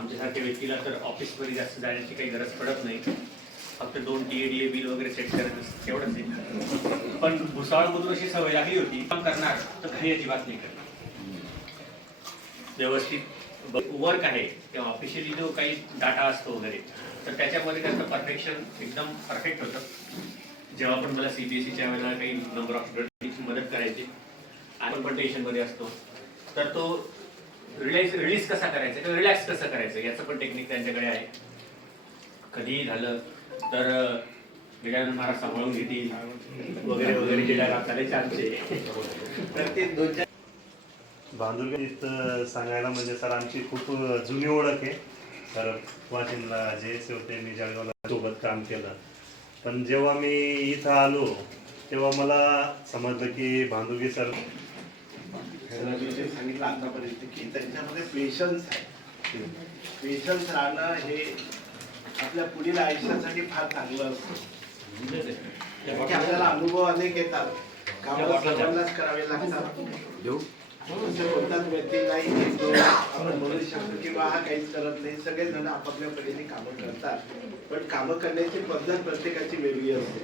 आमच्यासारख्या व्यक्तीला तर ऑफिसमध्ये जास्त जाण्याची काही गरज पडत नाही, फक्त 2 TA बिल वगैरे सेट करायचं तेवढंच आहे. पण भुसावळमधून अशी सवय लागली होती, काम करणार तर घरी अजिबात नाही करणार. व्यवस्थित वर्क आहे किंवा ऑफिशियली जो काही डाटा असतो वगैरे, तर त्याच्यामध्ये त्याचं परफेक्शन एकदम परफेक्ट होतं. जेव्हा पण मला CBSEच्या वेळेला काही नंबर ऑफ स्टुडंटची मदत करायची, आपण पण टेन्शनमध्ये असतो, तर तो रिलीज कसा करायचा किंवा रिलॅक्स कसं करायचं याचं पण टेक्निक त्यांच्याकडे आहे. कधीही झालं तर गजानन महाराज सांभाळून घेतील वगैरे वगैरे जे डायलॉग चालायचे आमचे, तर ते 2-4 भांडुरगीत सांगायला म्हणजे सर आमची खूप जुनी ओळख आहे. तर वाशिमला JS होते, मी जळगावला सोबत काम केलं. पण जेव्हा मी इथं आलो तेव्हा मला समजलं की भांडुरगी सर सांगितलं आतापर्यंत की त्यांच्यामध्ये पेशन्स आहे. पेशन्स राहणं हे आपल्या पुढील आयुष्यासाठी फार चांगलं असतं. की आपल्याला अनुभव अनेक येतात, कामं सर्वांनाच करावे लागतात. असं कोणताच व्यक्ती नाही की जो आपण म्हणू शकतो किंवा हा काहीच करत नाही. सगळेजण आपापल्या परीने कामं करतात, पण कामं करण्याची पद्धत प्रत्येकाची वेगळी असते.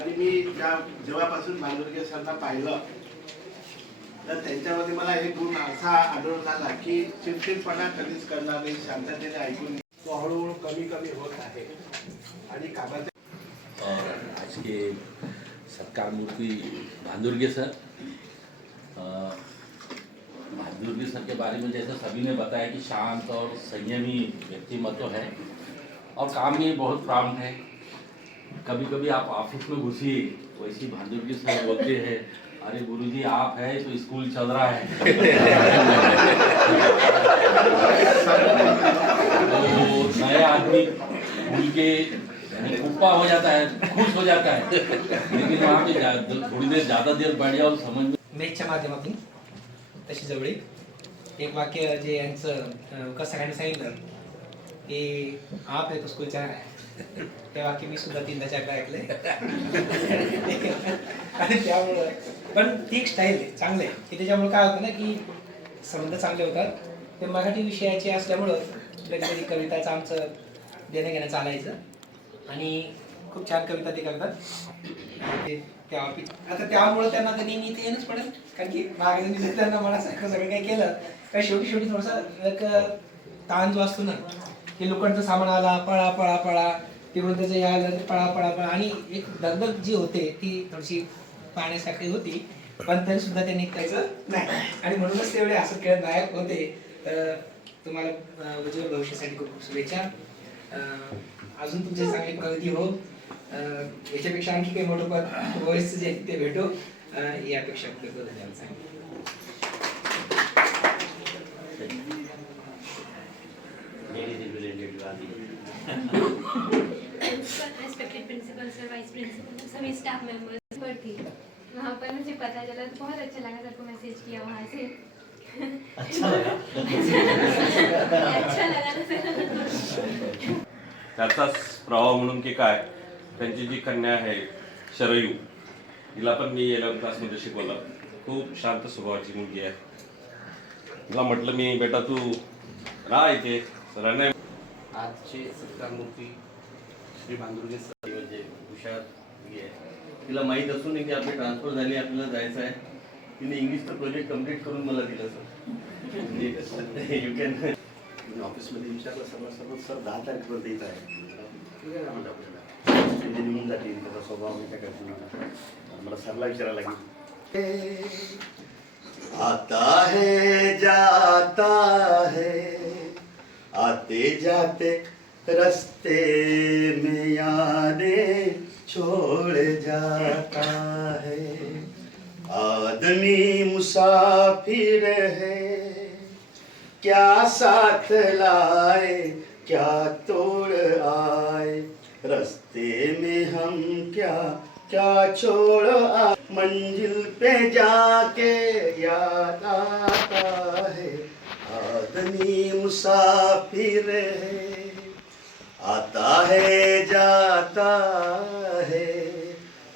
आणि मी जेव्हापासून भांडुरगे सरना पाहिलं तर त्यांच्यामध्ये मला हे गुण असा आढळून आला की चिडचिडपणा कधीच करणार नाही, शांततेने ऐकून तो हळूहळू कमी कमी होत आहे. आणि कामाचे और आज के सत्कार मूर्ति भांदुरगे सर, भांदुरगे सर के बारे में जैसे सभी ने बताया कि शांत और संयमी व्यक्तिमत्व है और काम में बहुत प्राप्त है. कभी कभी आप ऑफिस में घुसिए, वैसे भांदुरगे सर बोलते हैं, अरे गुरुजी आप है तो स्कूल चल रहा है. तो नए आदमी भूल के कुप्पा हो जाता है, खुश हो जाता है, लेकिन वहाँ पे थोड़ी देर ज़्यादा देर बैठ जाओ समझ में. मेचच्या माध्यमातून तशी जवळीक एक वाक्य जे यांचं कसं सगळ्यांनी सांगितलं की आप आहे तो स्कूलच्या ते वाक्य मी सुद्धा 3-4 ऐकले. आणि त्यामुळं पण ती एक स्टाईल आहे, चांगलं आहे की त्याच्यामुळे काय होतं ना की संबंध चांगले होतात. ते मराठी विषयाचे असल्यामुळं कधी कधी कविताचं आमचं देणं घेणं चालायचं आणि खूप छान कविता ते करतात. ते आता त्यामुळे त्यांना तर नेहमी इथे येणंच पडेल, कारण की मागे त्यांना मला सारखं सगळं काही केलं काय शेवटी थोडासा एक ताण जो असतो ना की लोकांचं सामान आला पळा पळा पळा, तिकडून त्याचं हे आलं पळा पळा पळा, आणि एक दगदग जी होते ती थोडीशी पाहण्यासारखी होती. पण तरी सुद्धा त्यांनी त्याचं नाही, आणि म्हणूनच तेवढे असं खेळत नायक होते. तुम्हाला उज्ज्वल भविष्यासाठी खूप खूप शुभेच्छा. अजून तुमची चांगली प्रगती हो, याच्यापेक्षा आणखी काही मोठं पद भविष्य जे ते भेटो, यापेक्षा पुढे करू द्यायला सांगितलं. Respected principal sir, vice principal, सभी स्टाफ मेंबर्स पर थी वहाँ पर. मुझे पता चला तो बहुत अच्छा लगा, सबको मैसेज किया वहाँ से. अच्छा लगा अच्छा लगा ना सर. त्याचाच प्रभाव म्हणून की काय, त्यांची जी कन्या आहे शरयू, हिला पण मी 11th क्लासमध्ये शिकवलं. खूप शांत स्वभावाची मुलगी आहे. तिला म्हटलं मी बेटा तू राह इथे सरांना. आजचे सत्कार मूर्ती श्री भांदुरगे सर म्हणजे हुशार मुलगी आहे. तिला माहीत असून की आपली ट्रान्सफर झाली, आपल्याला जायचं आहे. तिने इंग्लिशचं प्रोजेक्ट कम्प्लीट करून मला दिलं सर. यू कॅन ऑफिसमध्ये विचारलं सर्व सर 10 तारखेपर्यंत येत आहे. ठीक आहे ना म्हणलं आपल्याला ते निघून जातील, त्याचा स्वभाव मी काय करतो. मला सरला विचारायला लागेल. आता है जाता है, आते जाते रास्ते में यादें छोड़ जाता है. आदमी मुसाफिर है, क्या साथ लाए क्या तोड़ आए, रास्ते में हम क्या क्या छोड़ आए. मंजिल पे जाके याद आता है, आदमी मुसाफिर है. आता है जाता है,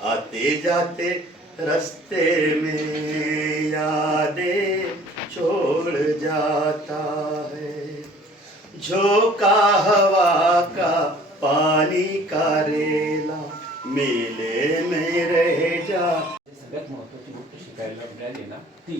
आते जाते रास्ते में यादें छोड़ जाता है. झोका हवा का पानी का रेला मेले में रह जा. सगळ्यात महत्त्वाची गोष्ट शिकायला मिळाली ना ती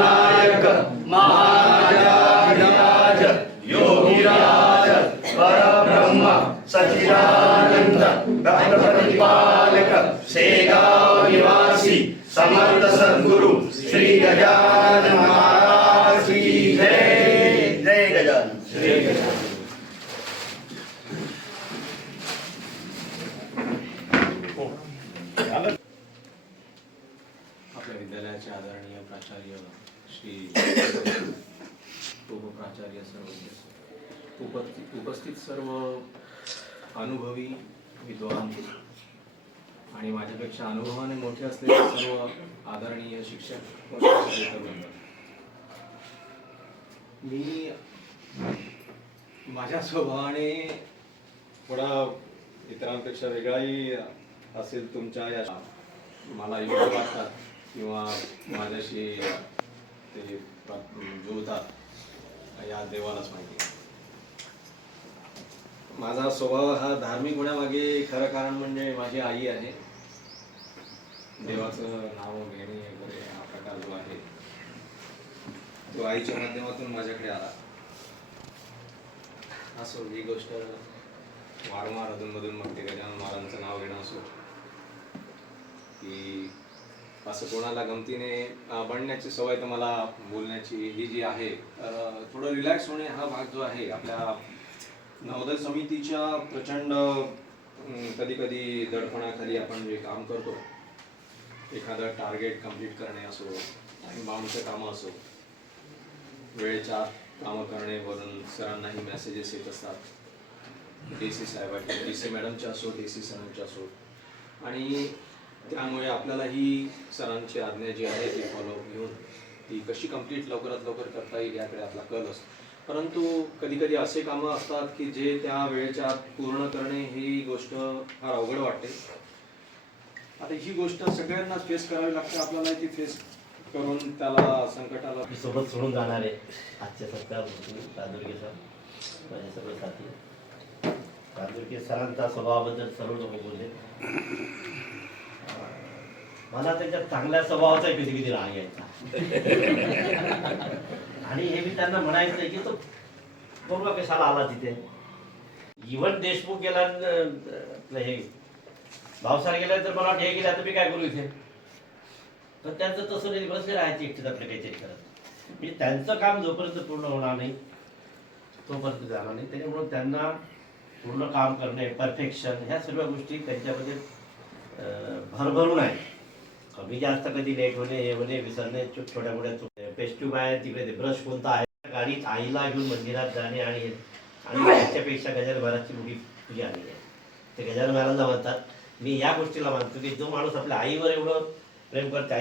नायक महाराज योगीराज परब्रह्म सच्चिदानंद प्रतिपालक सेगाव निवासी समर्थ सद्गुरु श्री गजानन महाराज की जय. जय गजानन. जय गजानन. आपल्या विद्यालयाचे आदरणीय प्राचार्य श्री उपप्राचार्य सर्व उपस्थित सर्व अनुभवी विद्वान आणि माझ्यापेक्षा अनुभवाने मोठे असलेले सर्व आदरणीय शिक्षक व शिक्षकेतरवृंद. मी माझ्या स्वभावाने थोडा इतरांपेक्षा वेगळाही असेल तुमच्या या मला योग्य वाटतात किंवा माझ्याशी ते जुळतात या देवालाच माहिती. माझा स्वभाव हा धार्मिक होण्यामागे खरं कारण म्हणजे माझी आई आहे. देवाचं नाव घेणे वगैरे हा प्रकार जो आहे तो आईच्या माध्यमातून माझ्याकडे आला. असो ही गोष्ट वारंवार अधूनमधून मग ते गजानन महाराजांचं नाव घेणं असो की असं कोणाला गमतीने बनण्याची सवय तर मला बोलण्याची ही जी आहे तर थोडं रिलॅक्स होणे हा भाग जो आहे आपल्या नवोदय समितीच्या प्रचंड कधी कधी दडपणाखाली आपण जे काम करतो एखादं टार्गेट कंप्लीट करणे असो आणि बाउंडचं कामं असो वेळेच्या कामं करणे वरून सरांनाही मेसेजेस येत असतात डी सी साहेबांचे डी सी मॅडमचे असो डी सी साहेबांचे असो आणि त्यामुळे आपल्याला ही सरांची आज्ञा जी आहे ती फॉलो घेऊन ती कशी कंप्लीट लवकरात लवकर करता येईल याकडे आपला कल असतो. परंतु कधी कधी असे कामं असतात की जे त्या वेळेच्या आत पूर्ण करणे ही गोष्ट फार अवघड वाटते. आता ही गोष्ट सगळ्यांनाच फेस करावी लागते. आपल्याला ती फेस करून त्याला संकटाला सोबत सोडून जाणारे आजच्या सत्कार तांदुरके सर माझे सगळे साथी. तांदुरके सरांचा स्वभावाबद्दल सर्व लोक बोलले. मला त्यांच्या चांगल्या स्वभावाचा कधी कधी राग यायचा आणि हे मी त्यांना म्हणायचं की तो बरोबर कशाला आला तिथे. इव्हन देशमुख गेला आपलं हे भावसार गेला तर मला वाटतं हे गेला तर मी काय करू इथे. तर त्यांचं तसं नाही बसले राहायचे एकटीच आपलं काहीतरी करत म्हणजे त्यांचं काम जोपर्यंत पूर्ण होणार नाही तोपर्यंत जाणार नाही. त्याच्यामुळं त्यांना पूर्ण काम करणे परफेक्शन ह्या सर्व गोष्टी त्यांच्यामध्ये भरभरून आहे. कमी जास्त कधी लेट होणे हे होणे विसरणे छोट्या मोठ्या चुक पेस्ट्यूब आहे तिकडे ते ब्रश कोणता आहे गाडीत आईला घेऊन मंदिरात जाणे आणि त्याच्यापेक्षा गजानन महाराजची मोठी पूजा आली आहे. ते गजानन महाराजांना म्हणतात. मी या गोष्टीला मानतो की जो माणूस आपल्या आईवर एवढं प्रेम करते आई